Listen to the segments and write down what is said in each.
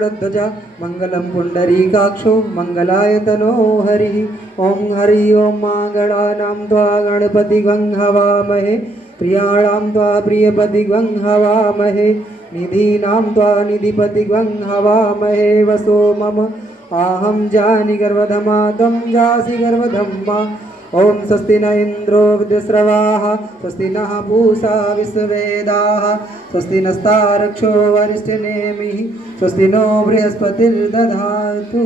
गरुडध्वजा मंगलम पुंडरीकाक्षो मंगलायतनो हरि। ओम हरि ओम मंगलानां त्वा गणपतिगं हवामहे प्रियाणां त्वा प्रियपतिगं हवामहे निधीनां त्वा निधिपतिगं हवामहे वसो मम आहं जानि गर्भधमा त्वं जासि गर्भधम्मा। ओम स्वस्ति न इंद्रो वृद्धश्रवाः स्वस्ति नः पूषा विश्ववेदाः स्वस्ति नस्तारक्षो वरिष्ठनेमिः स्वस्ति नो बृहस्पतिर्दधातु।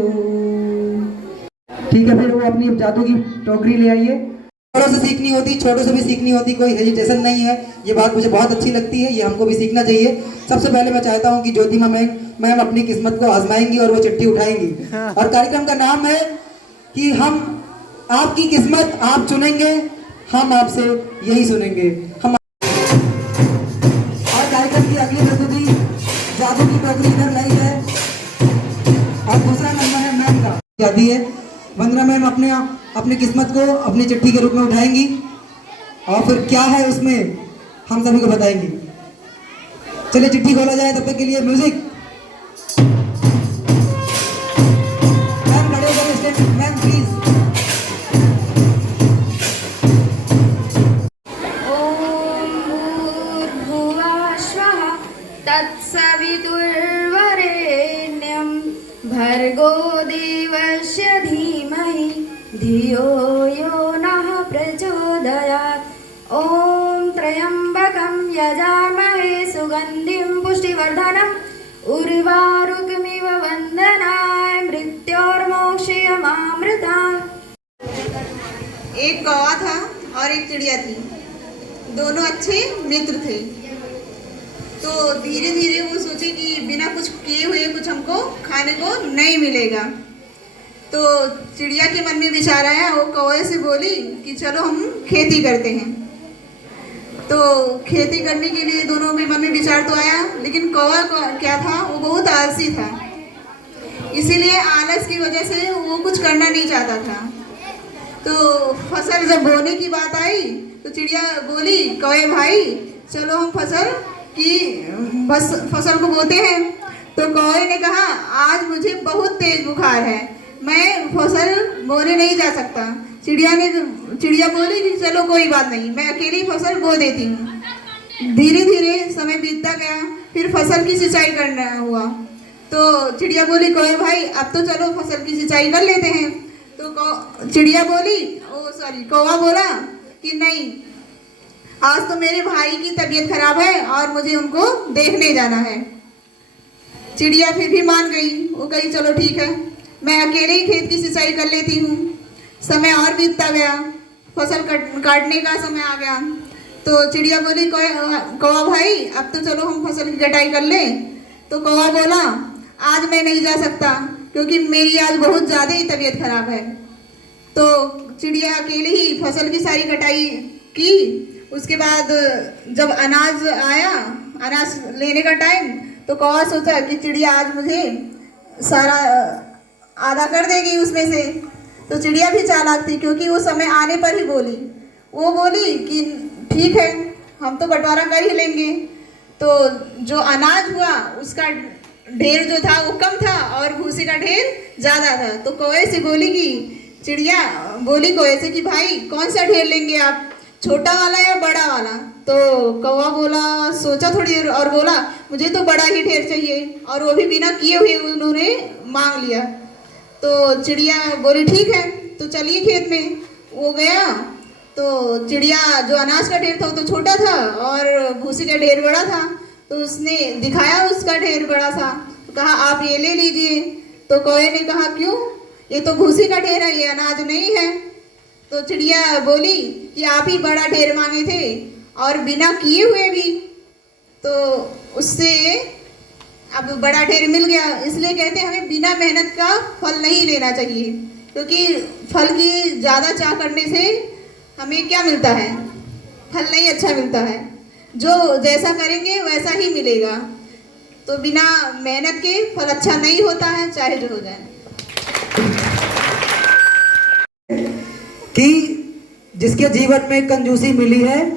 ठीक है, फिर वो अपनी जादू की टोकरी ले आइए। बड़ों से सीखनी होती, छोटों से भी सीखनी होती, कोई हेजिटेशन नहीं है। ये बात मुझे बहुत अच्छी लगती है, ये हमको भी सीखना चाहिए। सबसे पहले मैं चाहता हूँ कि ज्योतिमा मैम अपनी किस्मत को आजमाएंगी और वो चिट्ठी उठाएंगी। और कार्यक्रम का नाम है कि हम आपकी किस्मत आप चुनेंगे, हम आपसे यही सुनेंगे। हम और कार्यक्रम की अगली प्रस्तुति जादू की टोकरी इधर नहीं है और दूसरा नंबर है मैम का जाती है। वंदना मैम अपनी किस्मत को अपनी चिट्ठी के रूप में उठाएंगी और फिर क्या है उसमें हम सभी को बताएंगी। चलिए चिट्ठी खोला जाए, तब तक के लिए म्यूजिक। मैम खड़े हो जाइए, मैम प्लीज। तत्सवितुर्वरेण्यं भर्गो देवस्य धीमहि धियो यो नः प्रचोदयात्। ॐ त्र्यम्बकं यजामहे सुगन्धिं पुष्टिवर्धनम् उर्वारुकमिव वन्दनाय मृत्योर्मोक्षयमामृतात्। एक कौवा था और एक चिड़िया थी, दोनों अच्छे मित्र थे। तो धीरे धीरे वो सोचे कि बिना कुछ किए हुए कुछ हमको खाने को नहीं मिलेगा। तो चिड़िया के मन में विचार आया, वो कौवे से बोली कि चलो हम खेती करते हैं। तो खेती करने के लिए दोनों के मन में विचार तो आया, लेकिन कौवा क्या था, वो बहुत आलसी था। इसीलिए आलस की वजह से वो कुछ करना नहीं चाहता था। तो फसल जब बोने की बात आई तो चिड़िया बोली, कौवे भाई चलो हम फसल को बोते हैं। तो कौवे ने कहा, आज मुझे बहुत तेज बुखार है, मैं फसल बोने नहीं जा सकता। चिड़िया बोली कि चलो कोई बात नहीं, मैं अकेली फसल बो देती हूँ। धीरे धीरे समय बीतता गया, फिर फसल की सिंचाई करना हुआ। तो चिड़िया बोली, कौवे भाई अब तो चलो फसल की सिंचाई कर लेते हैं। तो कौवा बोला कि नहीं, आज तो मेरे भाई की तबीयत खराब है और मुझे उनको देखने जाना है। चिड़िया फिर भी मान गई, वो कही चलो ठीक है, मैं अकेले ही खेत की सिंचाई कर लेती हूँ। समय और बीतता गया, फसल काटने का समय आ गया। तो चिड़िया बोली, कौवा भाई अब तो चलो हम फसल की कटाई कर ले। तो कौवा बोला, आज मैं नहीं जा सकता क्योंकि मेरी आज बहुत ज़्यादा ही तबीयत खराब है। तो चिड़िया अकेले ही फसल की सारी कटाई की। उसके बाद जब अनाज आया, अनाज लेने का टाइम, तो कौवा सोचा कि चिड़िया आज मुझे सारा आधा कर देगी उसमें से। तो चिड़िया भी चालाक थी क्योंकि वो समय आने पर ही बोली। वो बोली कि ठीक है, हम तो बंटवारा कर ही लेंगे। तो जो अनाज हुआ उसका ढेर जो था वो कम था और भूसे का ढेर ज़्यादा था। तो कौवे से बोली कि चिड़िया बोली कौवे से कि भाई कौन सा ढेर लेंगे आप, छोटा वाला या बड़ा वाला। तो कौवा बोला, सोचा थोड़ी देर और बोला, मुझे तो बड़ा ही ढेर चाहिए, और वो भी बिना किए हुए उन्होंने मांग लिया। तो चिड़िया बोली ठीक है, तो चलिए खेत में। वो गया तो चिड़िया जो अनाज का ढेर था वो तो छोटा था और भूसी का ढेर बड़ा था। तो उसने दिखाया उसका ढेर बड़ा था, तो कहा आप ये ले लीजिए। तो कौवे ने कहा क्यों, ये तो भूसी का ढेर है, ये अनाज नहीं है। तो चिड़िया बोली कि आप ही बड़ा ढेर मांगे थे और बिना किए हुए भी, तो उससे अब बड़ा ढेर मिल गया। इसलिए कहते हैं हमें बिना मेहनत का फल नहीं लेना चाहिए, क्योंकि फल की ज़्यादा चाह करने से हमें क्या मिलता है, फल नहीं अच्छा मिलता है। जो जैसा करेंगे वैसा ही मिलेगा। तो बिना मेहनत के फल अच्छा नहीं होता है, चाहे जो हो जाए। कि जिसके जीवन में कंजूसी मिली है,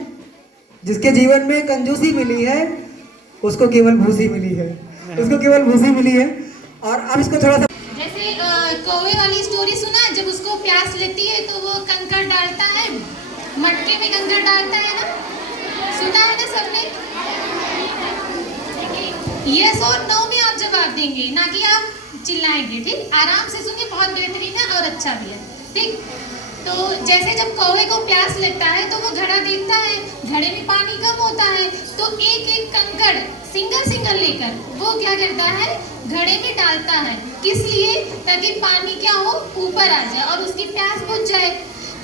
जिसके जीवन में कंजूसी मिली है, उसको केवल भूसी मिली है, उसको केवल भूसी मिली है। और अब इसको थोड़ा सा जैसे कौवे वाली स्टोरी सुना है, जब उसको प्यास लगती है तो वो कंकड़ डालता है, मटके में कंकड़ डालता है ना, सुना है ना सबने? यस और नो में आप जवाब देंगे, ना कि आप चिल्लाएंगे। ठीक, आराम से सुनिए, बहुत बेहतरीन है और अच्छा भी है। ठीक, तो जैसे जब कौवे को प्यास लगता है तो वो घड़ा देखता है, घड़े में पानी कम होता है, तो एक एक कंकड़ सिंगल सिंगल लेकर वो क्या करता है, घड़े में डालता है। किस लिए? ताकि पानी क्या हो, ऊपर आ जाए और उसकी प्यास बुझ जाए।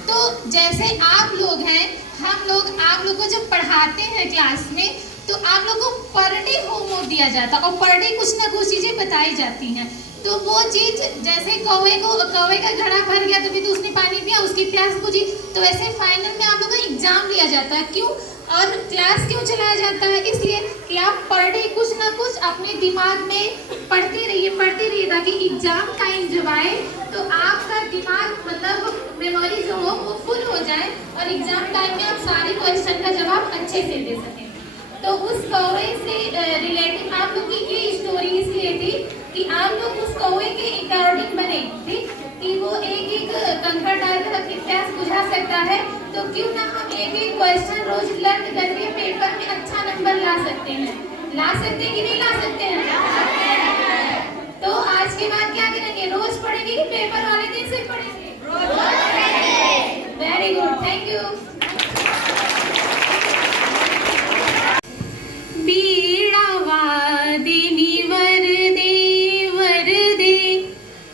तो जैसे आप लोग हैं, हम लोग आप लोग को जब पढ़ाते हैं क्लास में, तो आप लोग को पर डे होमवर्क दिया जाता है और पर डे कुछ ना कुछ चीज़ें बताई जाती हैं। तो वो चीज़, जैसे कौवे का घड़ा भर गया तभी तो उसने पानी पिया, उसकी प्यास बुझी, तो वैसे फाइनल में आप लोग का एग्जाम लिया जाता है। क्यों? और क्लास क्यों चलाया जाता है? इसलिए कि आप पर डे कुछ ना कुछ अपने दिमाग में पढ़ते रहिए ताकि एग्जाम टाइम जब आए तो आपका दिमाग मतलब मेमोरी जो हो वो फुल हो जाए और एग्जाम टाइम में आप सारे क्वेश्चन का जवाब अच्छे से दे सकें। तो उस कौवे से रिलेटेड आप लोग की ये स्टोरी इसलिए थी कि आप लोग उस कौवे के अकॉर्डिंग बने, ठीक, कि वो एक एक कंकड़ डालकर अपनी प्यास बुझा सकता है। तो क्यों ना हम एक एक क्वेश्चन रोज लर्न करके पेपर में अच्छा नंबर ला सकते हैं। ला सकते हैं कि नहीं ला सकते हैं? तो आज के बाद क्या करेंगे, रोज पढ़ेंगे कि पेपर वाले दिन से पढ़ेंगे? रोज पढ़ेंगे। Very good, thank you. बीणावादिनी वरदे वरदे,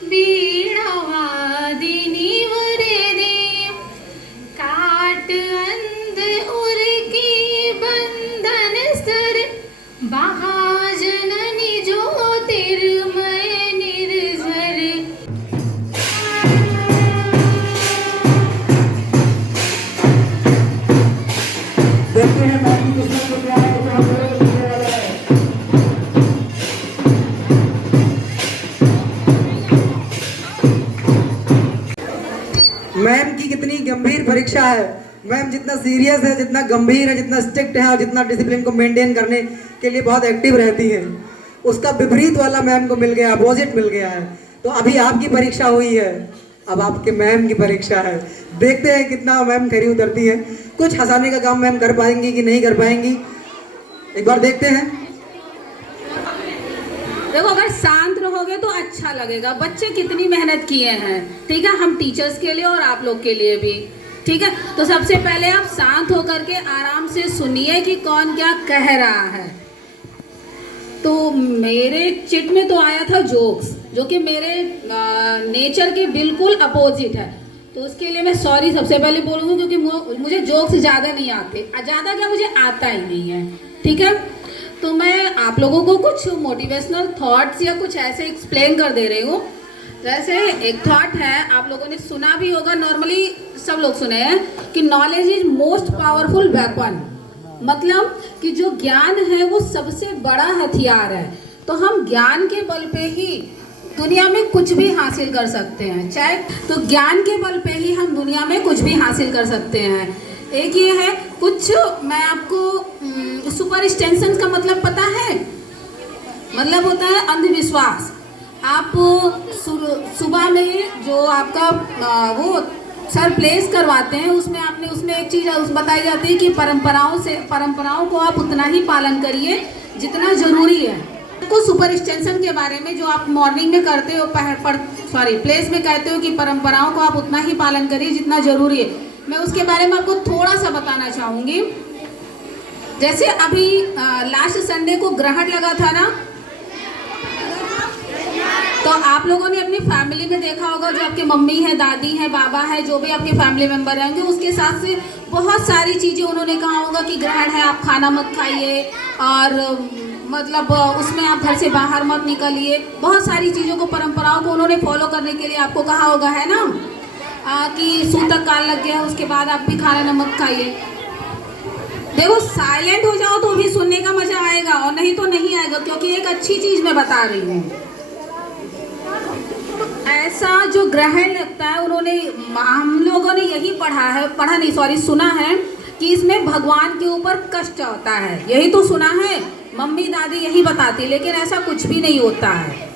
बीणावादिनी वरदे, काट अंध उर की बंधन स्तर, महाजननी ज्योतिर्मय निर्झर। देखते हैं बाकी किस्मत को क्या है, क्या होने वाला है। मैम की कितनी गंभीर परीक्षा है। मैम जितना सीरियस है, जितना गंभीर है, जितना स्ट्रिक्ट है और जितना डिसिप्लिन को मेंटेन करने के लिए बहुत एक्टिव रहती है, उसका विपरीत वाला मैम को मिल गया, अपोजिट मिल गया है। तो अभी आपकी परीक्षा हुई है, अब आपके मैम की परीक्षा है। देखते हैं कितना मैम खरी उतरती है। कुछ हंसाने का काम मैम कर पाएंगी कि नहीं कर पाएंगी, एक बार देखते हैं। देखो, अगर शांत रहोगे तो अच्छा लगेगा। बच्चे कितनी मेहनत किए हैं, ठीक है, हम टीचर्स के लिए और आप लोग के लिए भी, ठीक है। तो सबसे पहले आप शांत होकर के आराम से सुनिए कि कौन क्या कह रहा है। तो मेरे चिट में तो आया था जोक्स, जो कि मेरे नेचर के बिल्कुल अपोजिट है। तो उसके लिए मैं सॉरी सबसे पहले बोलूँगी, क्योंकि मुझे जोक्स ज़्यादा नहीं आते, ज़्यादा क्या मुझे आता ही नहीं है, ठीक है। तो मैं आप लोगों को कुछ मोटिवेशनल थॉट्स या कुछ ऐसे एक्सप्लेन कर दे रही हूँ। जैसे एक थॉट है, आप लोगों ने सुना भी होगा, नॉर्मली सब लोग सुने हैं कि knowledge is most powerful weapon. मतलब कि जो ज्ञान है वो सबसे बड़ा हथियार है। तो हम ज्ञान के बल पे ही दुनिया में कुछ भी हासिल कर सकते हैं। चाहे तो ज्ञान के बल पे ही हम दुनिया में कुछ भी हासिल कर सकते हैं। एक ये है, कुछ मैं आपको सुपर स्टेंशन का मतलब पता है? मतलब होता है अंधविश्वास। आप सुबह में जो आपका वो सर प्लेस करवाते हैं, उसमें आपने उसमें एक चीज़ बताई जाती है कि परंपराओं को आप उतना ही पालन करिए जितना ज़रूरी है। को सुपर स्टेंशन के बारे में जो आप मॉर्निंग में करते हो, प्लेस में कहते हो कि परंपराओं को आप उतना ही पालन करिए जितना ज़रूरी है, मैं उसके बारे में आपको थोड़ा सा बताना चाहूँगी। जैसे अभी लास्ट संडे को ग्रहण लगा था ना, तो आप लोगों ने अपनी फैमिली में देखा होगा, जो आपके मम्मी है, दादी है, बाबा है, जो भी आपके फैमिली मेंबर रहेंगे, उसके साथ से बहुत सारी चीज़ें उन्होंने कहा होगा कि ग्रहण है, आप खाना मत खाइए, और मतलब उसमें आप घर से बाहर मत निकलिए। बहुत सारी चीज़ों को, परंपराओं को उन्होंने फॉलो करने के लिए आपको कहा होगा, है ना, कि सूतक काल लग गया, उसके बाद आप भी खाना मत खाइए। देखो, साइलेंट हो जाओ तो भी सुनने का मजा आएगा, और नहीं तो नहीं आएगा, क्योंकि एक अच्छी चीज़ मैं बता रही हूँ। ऐसा जो ग्रहण लगता है, हम लोगों ने यही सुना है कि इसमें भगवान के ऊपर कष्ट होता है। यही तो सुना है, मम्मी दादी यही बताती, लेकिन ऐसा कुछ भी नहीं होता है।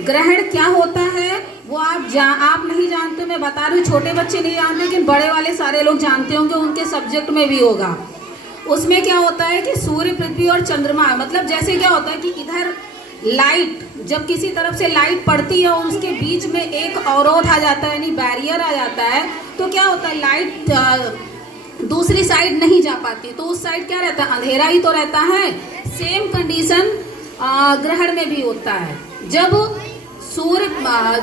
ग्रहण क्या होता है वो आप नहीं जानते, मैं बता रही हूँ, छोटे बच्चे नहीं जानते लेकिन बड़े वाले सारे लोग जानते होंगे, उनके सब्जेक्ट में भी होगा। उसमें क्या होता है कि सूर्य, पृथ्वी और चंद्रमा, मतलब जैसे क्या होता है कि इधर लाइट, जब किसी तरफ से लाइट पड़ती है और उसके बीच में एक अवरोध आ जाता है, यानी बैरियर आ जाता है, तो क्या होता है, लाइट दूसरी साइड नहीं जा पाती, तो उस साइड क्या रहता है, अंधेरा ही तो रहता है। सेम कंडीशन ग्रहण में भी होता है। जब सूर्य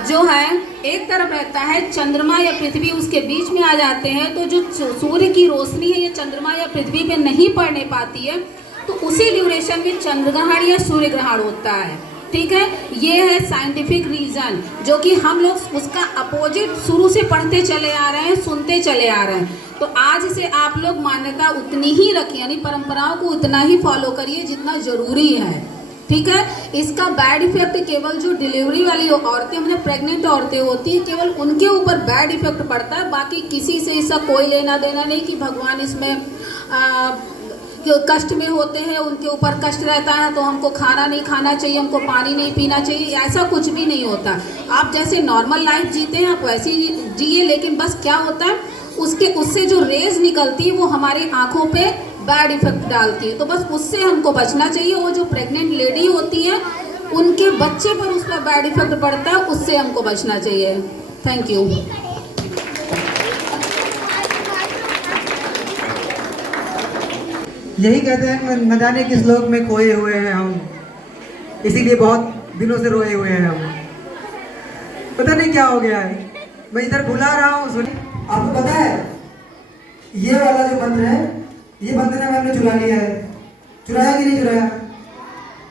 जो है एक तरफ रहता है, चंद्रमा या पृथ्वी उसके बीच में आ जाते हैं, तो जो सूर्य की रोशनी है ये चंद्रमा या पृथ्वी पे नहीं पड़ने पाती है, तो उसी ड्यूरेशन में चंद्रग्रहण या सूर्य ग्रहण होता है। ठीक है, ये है साइंटिफिक रीजन, जो कि हम लोग उसका अपोजिट शुरू से पढ़ते चले आ रहे हैं, सुनते चले आ रहे हैं। तो आज से आप लोग मान्यता उतनी ही रखिए, यानी परंपराओं को उतना ही फॉलो करिए जितना जरूरी है। ठीक है, इसका बैड इफेक्ट केवल जो डिलीवरी वाली औरतें, मतलब प्रेग्नेंट औरतें होती हैं, केवल उनके ऊपर बैड इफेक्ट पड़ता है, बाकी किसी से इसका कोई लेना देना नहीं कि भगवान इसमें जो कष्ट में होते हैं उनके ऊपर कष्ट रहता है तो हमको खाना नहीं खाना चाहिए, हमको पानी नहीं पीना चाहिए, ऐसा कुछ भी नहीं होता। आप जैसे नॉर्मल लाइफ जीते हैं आप वैसे ही जिए, लेकिन बस क्या होता है उससे जो रेज निकलती है वो हमारी आंखों पे बैड इफेक्ट डालती है, तो बस उससे हमको बचना चाहिए। वो जो प्रेग्नेंट लेडी होती है उनके बच्चे पर उस पर बैड इफेक्ट पड़ता है, उससे हमको बचना चाहिए। Thank you. यही कहते हैं न जाने किस लोक में खोए हुए हैं हम, इसीलिए बहुत दिनों से रोए हुए हैं हम, पता नहीं क्या हो गया है। मैं इधर बुला रहा हूँ, सुनिए। आपको पता है ये वाला जो मंत्र है, ये मंत्र हमने चुरा लिया है। चुराया कि नहीं चुराया?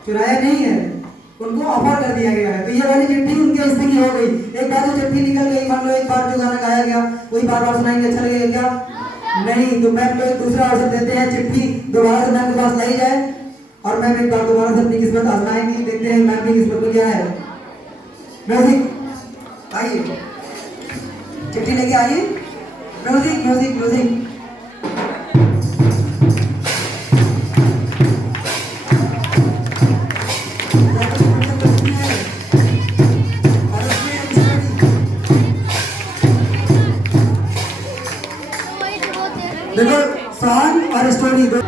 चुराया नहीं है, उनको ऑफर कर दिया गया है। तो ये वाली चिट्ठी उनके हिस्से की हो गई। एक बार जो चिट्ठी निकल गई, मान लो एक बार जो गाना गाया गया वही बार बार सुनाएंगे, अच्छा लगेगा क्या? नहीं। तो मैम लोग दूसरा अवसर देते हैं, चिट्ठी दोबारा से मैम के पास लाई जाए और मैम एक बार दोबारा से अपनी किस्मत आजमाएंगी, देखते हैं मैम की किस्मत में क्या है। म्यूजिक आइए, चिट्ठी लेके आइए। Music music music. देखो सॉन्ग और स्टोरी दो।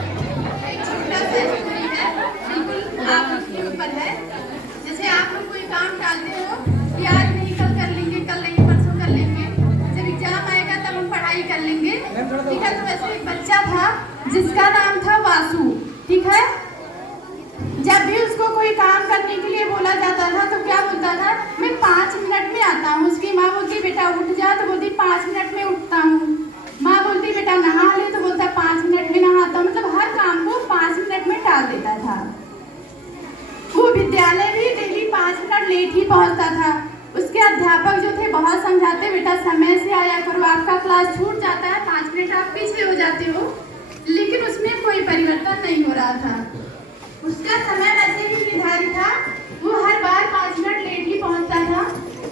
आपके ऊपर है। जैसे आप लोग कोई काम टालते हो कि आज नहीं कल कर लेंगे, कल नहीं परसों कर लेंगे, जब एग्जाम आएगा तब हम पढ़ाई कर लेंगे। ठीक है, तो वैसे एक बच्चा था जिसका नाम था वासु। ठीक है, जब भी उसको कोई काम करने के लिए बोला जाता था तो क्या बोलता था, मैं 5 मिनट में आता हूँ। उसकी माँ बोलती बेटा उठ जा, तो बोलती 5 मिनट में उठता हूँ। माँ बोलती बेटा नहा ले, तो बोलता 5 मिनट में नहाता हूँ। मतलब हर काम को 5 मिनट में टाल देता था। वो विद्यालय भी डेली 5 मिनट लेट ही पहुँचता था। उसके अध्यापक जो थे बहुत समझाते, बेटा समय से आया करो, आपका क्लास छूट जाता है, 5 मिनट आप पीछे हो जाते हो। लेकिन उसमें कोई परिवर्तन नहीं हो रहा था। उसका समय वैसे भी निर्धारित था, वो हर बार 5 मिनट लेट ही पहुँचता था।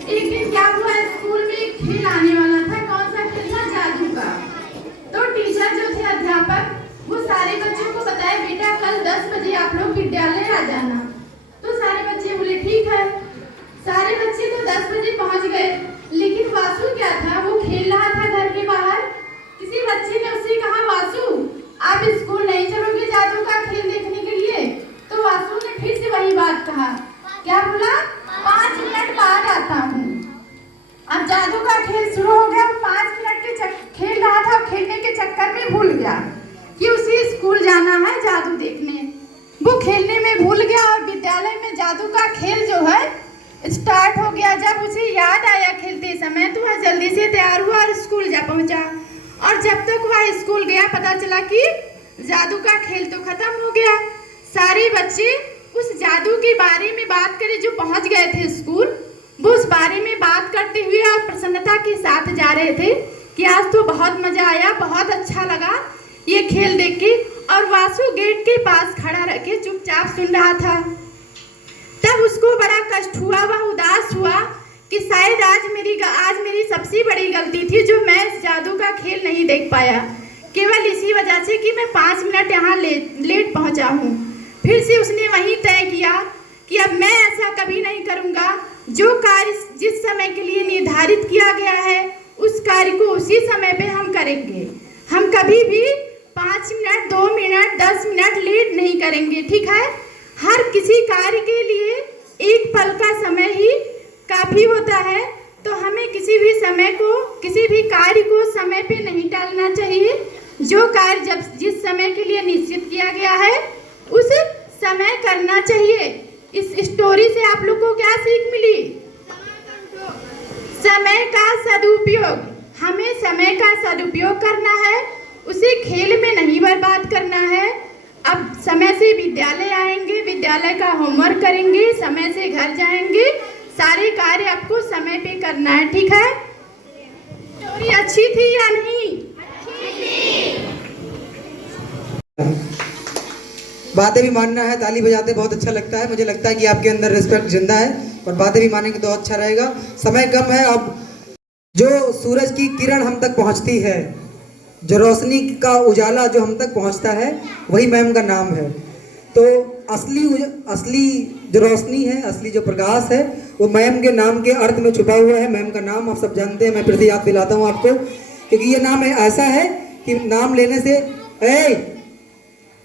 एक दिन क्या हुआ, स्कूल में एक खेल आने वाला था। कौन सा खेल था? जादू का। तो टीचर जो थे अध्यापक, वो सारे बच्चों को बताया बेटा कल 10 बजे आप लोग विद्यालय आ जाना। तो सारे बच्चे बोले ठीक है। सारे बच्चे तो 10 बजे पहुंच गए, लेकिन वासु क्या था, वो खेल रहा था घर के बाहर। किसी बच्चे ने उससे कहा वासु आप स्कूल नहीं चलोगे जादू का खेल देखने के लिए? तो वासु ने फिर से वही बात कहा। क्या बोला? 5 मिनट बाद आता हूँ। अब जादू का खेल शुरू हो गया। 5 मिनट के खेल रहा था, खेलने के चक्कर में भूल गया कि उसे स्कूल जाना है जादू देखने। वो खेलने में भूल गया और विद्यालय में जादू का खेल जो है स्टार्ट हो गया। जब उसे याद आया खेलते समय तो वह जल्दी से तैयार हुआ और स्कूल जा पहुंचा। और जब तक वह स्कूल गया पता चला कि जादू का खेल तो खत्म हो गया। सारे बच्चे उस जादू के बारे में बात करें जो पहुंच गए थे स्कूल, वो उस बारे में बात करते हुए और प्रसन्नता के साथ जा रहे थे कि आज तो बहुत मजा आया, बहुत अच्छा लगा ये खेल देख के। और वासु गेट के पास खड़ा रह के चुपचाप सुन रहा था। तब उसको बड़ा कष्ट हुआ, वह उदास हुआ कि शायद आज मेरी सबसे बड़ी गलती थी जो मैं इस जादू का खेल नहीं देख पाया, केवल इसी वजह से कि मैं 5 मिनट यहाँ लेट पहुँचा हूँ। फिर से उसने वही तय किया कि अब मैं ऐसा कभी नहीं करूँगा जो कार्य जिस समय के लिए निर्धारित किया गया है उस कार्य को उसी समय पे हम करेंगे। हम कभी भी 5 मिनट, 2 मिनट, 10 मिनट लेट नहीं करेंगे, ठीक है। हर किसी कार्य के लिए एक पल का समय ही काफ़ी होता है, तो हमें किसी भी समय को, किसी भी कार्य को समय पे नहीं टालना चाहिए। जो कार्य जिस समय के लिए निश्चित किया गया है उस समय करना चाहिए। इस स्टोरी से आप लोग को क्या सीख मिली? समय का सदुपयोग। हमें समय का सदुपयोग करना है, उसे खेल में नहीं बर्बाद करना है। अब समय से विद्यालय आएंगे, विद्यालय का होमवर्क करेंगे, समय से घर जाएंगे, सारे कार्य आपको समय पे करना है, ठीक है। स्टोरी अच्छी थी या नहीं? बातें भी मानना है, ताली बजाते बहुत अच्छा लगता है। मुझे लगता है कि आपके अंदर रिस्पेक्ट जिंदा है और बातें भी मानेंगे तो अच्छा रहेगा। समय कम है, अब जो सूरज की किरण हम तक पहुंचती है, जो रोशनी का उजाला जो हम तक पहुंचता है, वही मैम का नाम है। तो असली जो रोशनी है, असली जो प्रकाश है, वो मैम के नाम के अर्थ में छुपा हुआ है। मैम का नाम आप सब जानते हैं, मैं फिर से याद दिलाता हूँ आपको, क्योंकि ये नाम ऐसा है कि नाम लेने से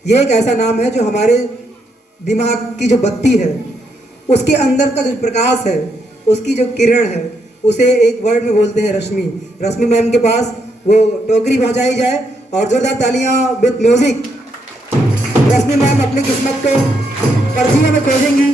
ये एक ऐसा नाम है जो हमारे दिमाग की जो बत्ती है, उसके अंदर का जो प्रकाश है, उसकी जो किरण है, उसे एक वर्ड में बोलते हैं रश्मि। रश्मि मैम के पास वो टोकरी पहुंचाई जाए और जोरदार तालियां विद म्यूजिक। रश्मि मैम अपनी किस्मत को पर्चियों में खोजेंगी।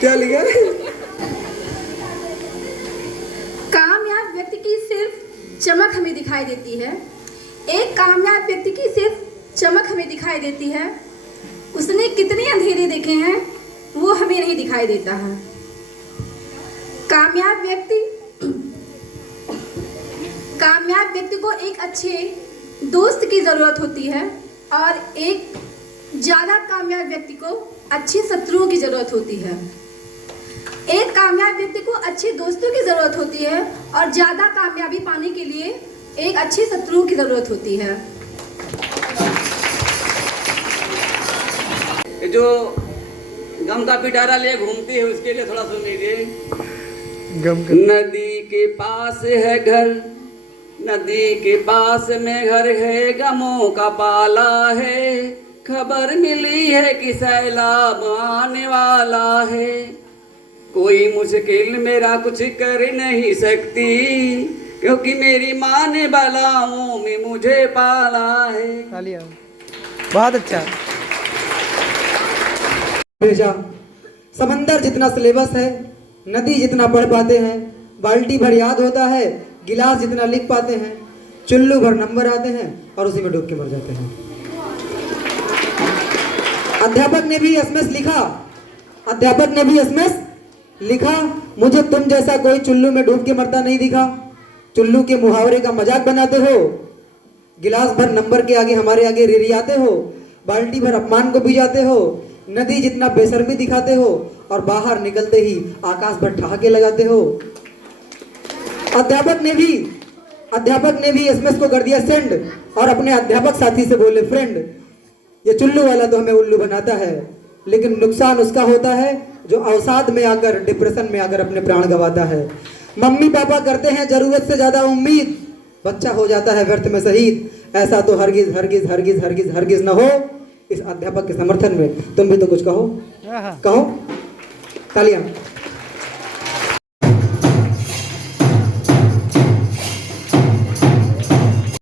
क्या लिखा है? कामयाब व्यक्ति की सिर्फ चमक हमें दिखाई देती है। एक कामयाब व्यक्ति की सिर्फ चमक हमें दिखाई देती है। उसने कितने अंधेरे देखे हैं वो हमें नहीं दिखाई देता है। कामयाब व्यक्ति को एक अच्छे दोस्त की ज़रूरत होती है और एक ज़्यादा कामयाब व्यक्ति को अच्छे शत्रुओं की ज़रूरत होती है। एक कामयाब व्यक्ति को अच्छे दोस्तों की ज़रूरत होती है और ज़्यादा कामयाबी पाने के लिए एक अच्छे शत्रुओं की ज़रूरत होती है। जो गम का पिटारा लिए घूमती है उसके लिए थोड़ा सुन लीजिए। नदी के पास है घर, नदी के पास में घर है, गमों का पाला है। खबर मिली है कि सैलाब आने वाला है। कोई मुश्किल मेरा कुछ कर नहीं सकती, क्योंकि मेरी माँ ने बलाओं में मुझे पाला है। बहुत अच्छा। समंदर जितना सिलेबस है, नदी जितना पढ़ पाते हैं, बाल्टी भर याद होता है, गिलास जितना लिख पाते हैं, चुल्लू भर नंबर आते हैं और उसी में डूब के मर जाते हैं। अध्यापक ने भी एसएमएस लिखा, अध्यापक ने भी एसएमएस लिखा, मुझे तुम जैसा कोई चुल्लू में डूब के मरता नहीं दिखा। चुल्लू के मुहावरे का मजाक बनाते हो, गिलास भर नंबर के आगे हमारे आगे रिरियाते हो, बाल्टी भर अपमान को भिजाते हो, नदी जितना बेशर्मी दिखाते हो और बाहर निकलते ही आकाश भर ठहाके लगाते हो। अध्यापक ने भी एसएमएस को कर दिया सेंड और अपने अध्यापक साथी से बोले फ्रेंड, ये चुल्लू वाला तो हमें उल्लू बनाता है, लेकिन नुकसान उसका होता है जो अवसाद में आकर, डिप्रेशन में आकर अपने प्राण गंवाता है। मम्मी पापा करते हैं जरूरत से ज्यादा उम्मीद, बच्चा हो जाता है व्यर्थ में शहीद। ऐसा तो हरगिज हरगिज हरगिज हरगिज हरगिज न हो। इस अध्यापक के समर्थन में तुम भी तो कुछ कहो, कहो। तालियां।